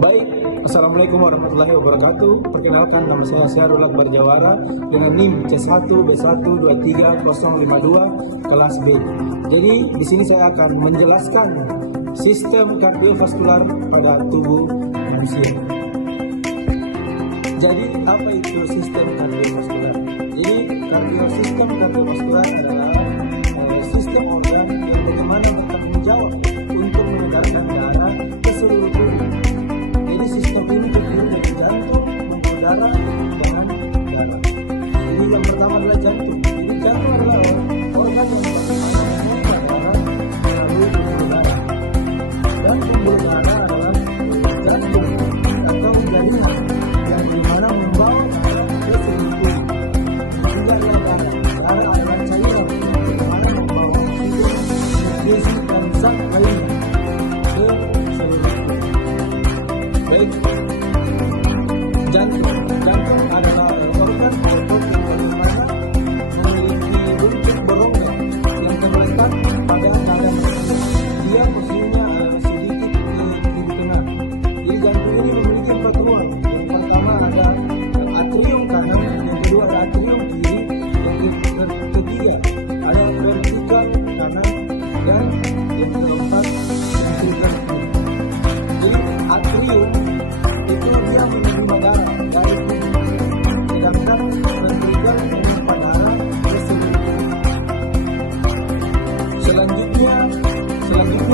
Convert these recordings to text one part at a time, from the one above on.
Baik, Assalamualaikum warahmatullahi wabarakatuh. Perkenalkan, nama saya Syarul Akbar Jawara dengan NIM C1B1230052 kelas B. Jadi di sini saya akan menjelaskan sistem kardiovaskular pada tubuh manusia. Jadi apa itu sistem kardiovaskular? Jadi sistem kardiovaskular adalah sistem organ yang bagaimana bertanggung jawab untuk mengedarkan darah ke seluruh tubuh. Jadi sistem ini terdiri dari jantung, pembuluh darah, dan darah. Jadi yang pertama adalah jantung. Jadi jantung adalah organ yang bagaimana memompa darah melalui pembuluh darah. Dan pembuluh darah adalah jantung atau jaringan yang dimana membawa darah ke seluruh tubuh. Juga adalah darah. Darah adalah cairan yang dimana membawa oksigen, nutrisi, dan zat lainnya ke seluruh tubuh. Baik, jantung adalah organ otot yang bagaimana memiliki bentuk berongga yang terletak pada nada tersebut. Dia posisinya sedikit di tengah. Jadi jantung ini memiliki 4 ruang. Yang pertama ada atrium kanan, yang kedua ada atrium kiri, yang ketiga ada vertikal kanan, dan yang keempat ventrikel kiri. Jadi atrium itu dia menerima darah dari tubuh, sedangkan ventrikel memompa darah ke seluruh tubuh. Selanjutnya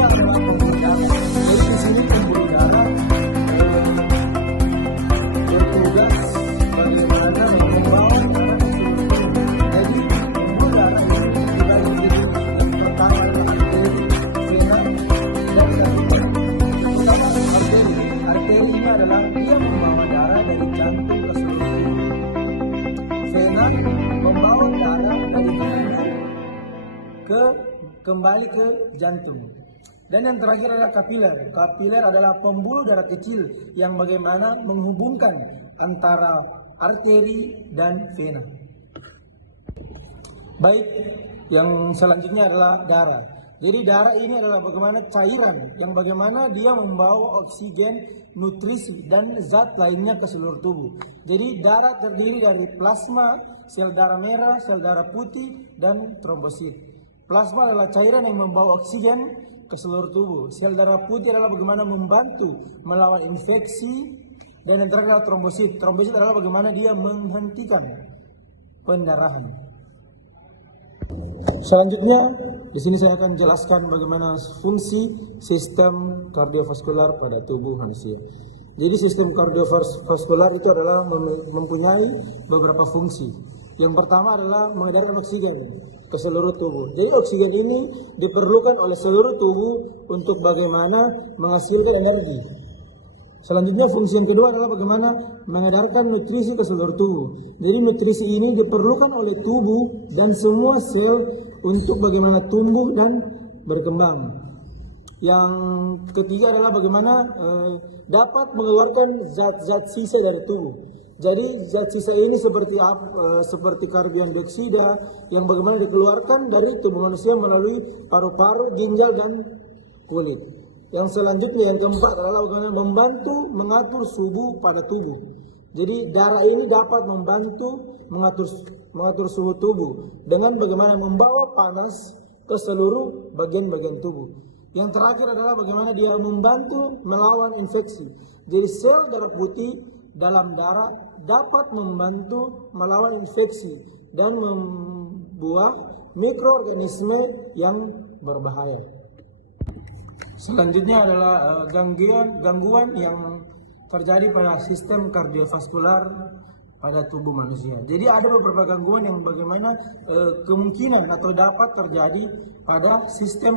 adalah pembuluh darah. Jadi di sini pembuluh darah bertugas bagaimana membawa darah ke seluruh tubuh. Jadi pembuluh darah ini dibagi menjadi yang pertama adalah arteri, vena, dan kapilera. Arteri ini adalah dia membawa darah dari jantung ke seluruh tubuh. Vena membawa darah dari jantung kembali ke jantung. Dan yang terakhir adalah kapiler. Kapiler adalah pembuluh darah kecil yang bagaimana menghubungkan antara arteri dan vena. Baik, yang selanjutnya adalah darah. Jadi darah ini adalah bagaimana cairan yang bagaimana dia membawa oksigen, nutrisi, dan zat lainnya ke seluruh tubuh. Jadi darah terdiri dari plasma, sel darah merah, sel darah putih, dan trombosit. Plasma adalah cairan yang membawa oksigen ke seluruh tubuh. Sel darah putih adalah bagaimana membantu melawan infeksi, dan yang terakhir adalah trombosit. Trombosit adalah bagaimana dia menghentikan pendarahan. Selanjutnya, di sini saya akan jelaskan bagaimana fungsi sistem kardiovaskular pada tubuh manusia. Jadi sistem kardiovaskular itu adalah mempunyai beberapa fungsi. Yang pertama adalah mengedarkan oksigen ke seluruh tubuh. Jadi oksigen ini diperlukan oleh seluruh tubuh untuk bagaimana menghasilkan energi. Selanjutnya fungsi yang kedua adalah bagaimana mengedarkan nutrisi ke seluruh tubuh. Jadi nutrisi ini diperlukan oleh tubuh dan semua sel untuk bagaimana tumbuh dan berkembang. Yang ketiga adalah bagaimana dapat mengeluarkan zat-zat sisa dari tubuh. Jadi zat sisa ini seperti karbon dioksida yang bagaimana dikeluarkan dari tubuh manusia melalui paru-paru, ginjal, dan kulit. Yang selanjutnya yang keempat adalah bagaimana membantu mengatur suhu pada tubuh. Jadi darah ini dapat membantu mengatur suhu tubuh dengan bagaimana membawa panas ke seluruh bagian-bagian tubuh. Yang terakhir adalah bagaimana dia membantu melawan infeksi. Jadi sel darah putih dalam darah dapat membantu melawan infeksi dan membuat mikroorganisme yang berbahaya. Selanjutnya adalah gangguan yang terjadi pada sistem kardiovaskular pada tubuh manusia. Jadi ada beberapa gangguan yang bagaimana kemungkinan atau dapat terjadi pada sistem